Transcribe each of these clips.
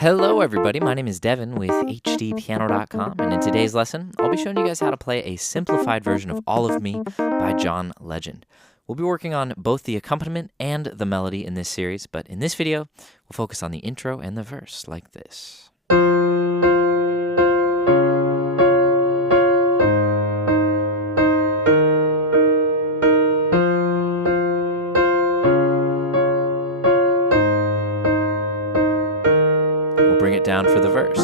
Hello everybody, my name is Devin with HDpiano.com, and in today's lesson, I'll be showing you guys how to play a simplified version of All of Me by John Legend. We'll be working on both the accompaniment and the melody in this series, but in this video, we'll focus on the intro and the verse like this. Bring it down for the verse.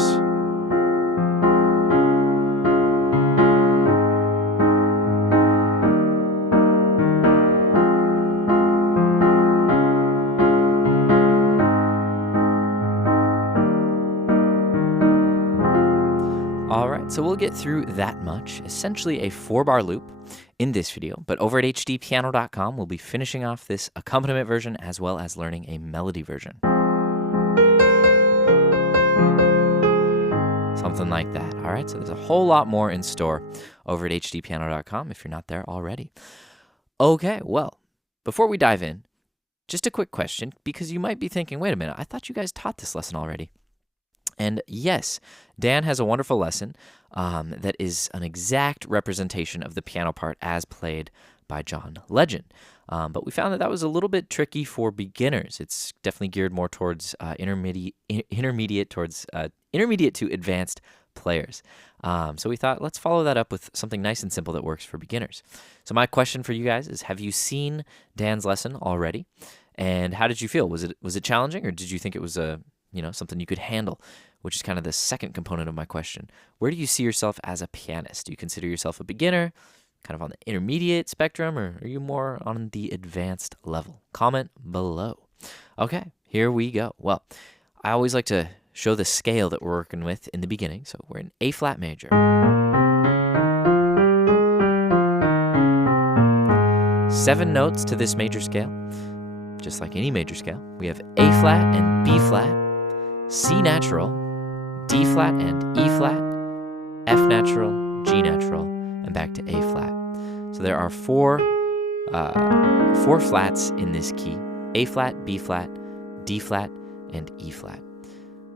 All right, so we'll get through that much, essentially a 4-bar loop in this video, but over at HDpiano.com, we'll be finishing off this accompaniment version as well as learning a melody version. Something like that. All right, so there's a whole lot more in store over at HDpiano.com if you're not there already. Okay, well, before we dive in, just a quick question, because you might be thinking, wait a minute, I thought you guys taught this lesson already. And yes, Dan has a wonderful lesson that is an exact representation of the piano part as played by John Legend. But we found that was a little bit tricky for beginners. It's definitely geared more towards intermediate to advanced players. So we thought, let's follow that up with something nice and simple that works for beginners. So my question for you guys is, have you seen Dan's lesson already? And how did you feel? Was it challenging, or did you think it was something you could handle? Which is kind of the second component of my question. Where do you see yourself as a pianist? Do you consider yourself a beginner, kind of on the intermediate spectrum, or are you more on the advanced level? Comment below. Okay, here we go. Well, I always like to show the scale that we're working with in the beginning. So we're in A flat major. 7 notes to this major scale. Just like any major scale, we have A flat and B flat, C natural, D flat and E flat, F natural, G natural, and back to A flat. So there are four flats in this key: A flat, B flat, D flat, and E flat.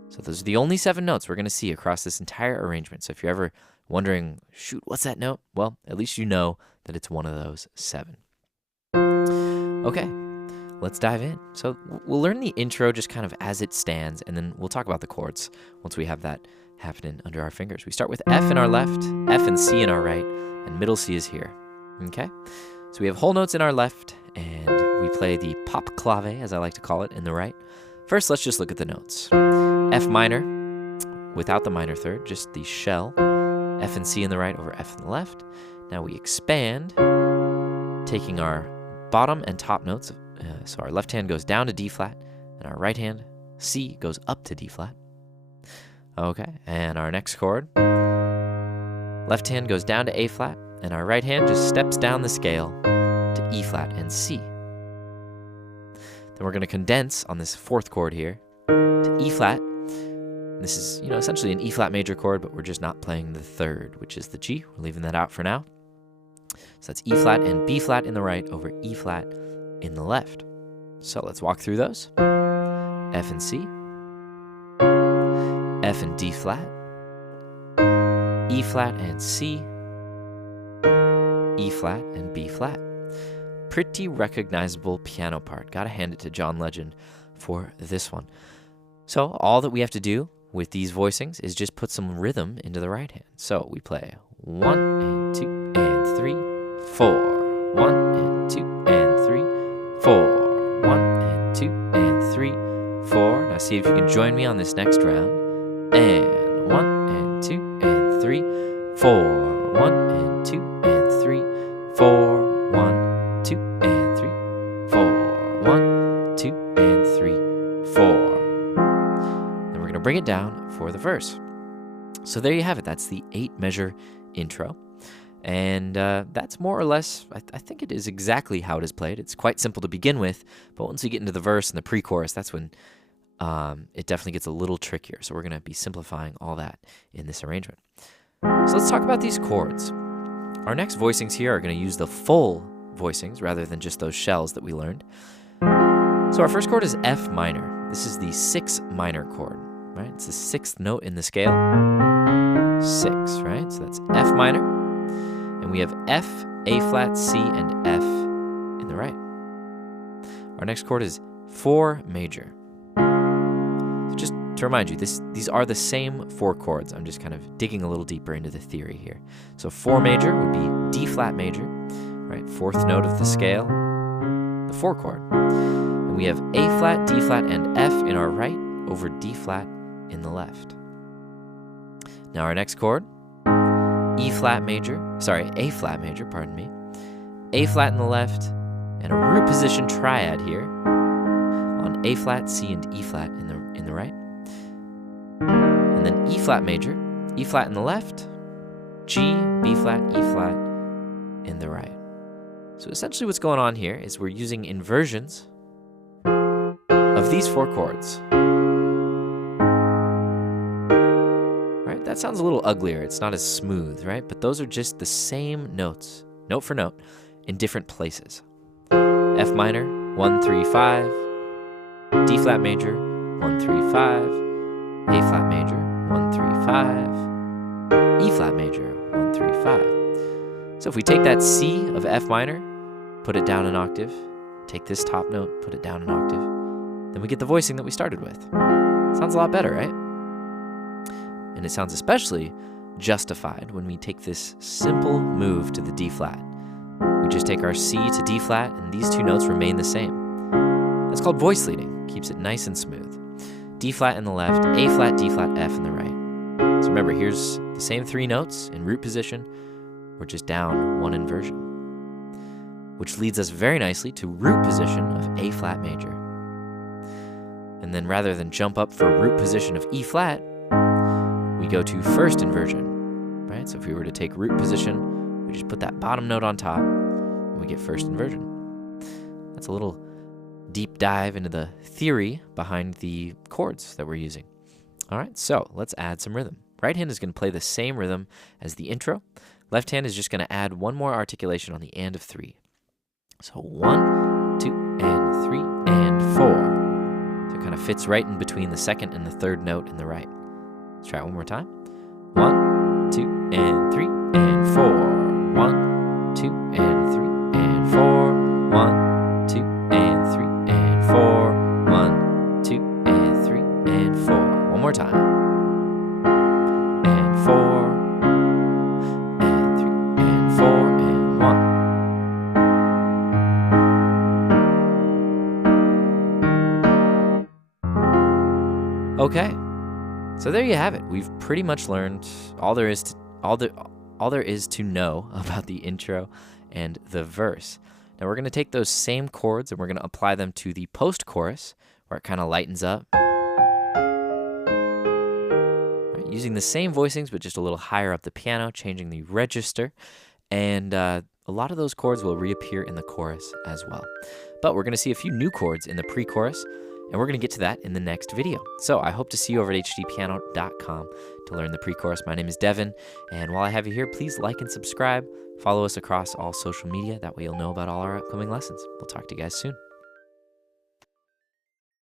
So those are the only 7 notes we're going to see across this entire arrangement. So if you're ever wondering, shoot, what's that note? Well, at least you know that it's one of those 7. Okay, let's dive in. So we'll learn the intro just kind of as it stands, and then we'll talk about the chords once we have that happening under our fingers. We start with F in our left, F and C in our right, and middle C is here. Okay, so we have whole notes in our left, and we play the pop klava, as I like to call it, in the right. First, let's just look at the notes. F minor, without the minor third, just the shell. F and C in the right over F in the left. Now we expand, taking our bottom and top notes. So our left hand goes down to D flat, and our right hand, C, goes up to D flat. Okay, and our next chord, left hand goes down to A flat, and our right hand just steps down the scale to E flat and C. Then we're going to condense on this 4th chord here to E flat. This is, essentially an E flat major chord, but we're just not playing the 3rd, which is the G. We're leaving that out for now. So that's E flat and B flat in the right over E flat in the left. So let's walk through those. F and C, F and D flat, E flat and C, E flat and B flat. Pretty recognizable piano part. Gotta hand it to John Legend for this one. So all that we have to do with these voicings is just put some rhythm into the right hand. So we play 1 and 2 and 3, 4. 1 and 2 and 3, 4. 1 and 2 and 3, 4. Now see if you can join me on this next round. And 1 and 2 and 3, 4. 1 and 2 and 3, 4. 1, 2 and 3, 4. 1, 2 and 3, 4. Then we're going to bring it down for the verse. So there you have it. That's the 8-measure intro. And that's more or less, I think it is exactly how it is played. It's quite simple to begin with, but once you get into the verse and the pre-chorus, that's when it definitely gets a little trickier. So we're going to be simplifying all that in this arrangement. So let's talk about these chords. Our next voicings here are going to use the full voicings rather than just those shells that we learned. So our first chord is F minor. This is the 6 minor chord. right? It's the sixth note in the scale. 6, right? So that's F minor. And we have F, A flat, C, and F in the right. Our next chord is 4 major. So just to remind you, these are the same 4 chords. I'm just kind of digging a little deeper into the theory here. So 4 major would be D flat major, right? 4th note of the scale, the 4 chord. And we have A flat, D flat, and F in our right over D flat in the left. Now our next chord, A flat major, pardon me. A flat in the left, and a root position triad here on A flat, C, and E flat in the right. And then E flat major, E flat in the left, G, B flat, E flat in the right. So essentially what's going on here is we're using inversions of these 4 chords. Right? That sounds a little uglier. It's not as smooth, right? But those are just the same notes, note for note, in different places. F minor, 1, 3, 5. D flat major, 1, 3, 5. A flat major, 1, 3, 5. E flat major, 1, 3, 5. So if we take that C of F minor, put it down an octave, take this top note, put it down an octave, then we get the voicing that we started with. Sounds a lot better, right? And it sounds especially justified when we take this simple move to the D flat. We just take our C to D flat, and these 2 notes remain the same. That's called voice leading. Keeps it nice and smooth. D flat in the left, A flat, D flat, F in the right. So remember, here's the same 3 notes in root position. We're just down 1 inversion, which leads us very nicely to root position of A flat major. And then rather than jump up for root position of E flat, we go to first inversion, right? So if we were to take root position, we just put that bottom note on top, and we get first inversion. That's a little deep dive into the theory behind the chords that we're using. All right, so let's add some rhythm. Right hand is going to play the same rhythm as the intro. Left hand is just going to add 1 more articulation on the and of 3. So 1, 2, and 3, and 4. So it kind of fits right in between the second and the third note in the right. Let's try it one more time. 1, 2, and 3, and 4. 1, 2, and 3, and 4. 1, 2, and 3, and 4. 1, 2, and 3, and 4. One more time. And 4. And 3, and 4, and 1. Okay. So there you have it. We've pretty much learned all there is to know about the intro and the verse. Now we're going to take those same chords and we're going to apply them to the post-chorus, where it kind of lightens up. Right, using the same voicings, but just a little higher up the piano, changing the register. And a lot of those chords will reappear in the chorus as well. But we're going to see a few new chords in the pre-chorus, and we're going to get to that in the next video. So I hope to see you over at HDpiano.com to learn the pre-chorus. My name is Devin, and while I have you here, please like and subscribe. Follow us across all social media. That way you'll know about all our upcoming lessons. We'll talk to you guys soon.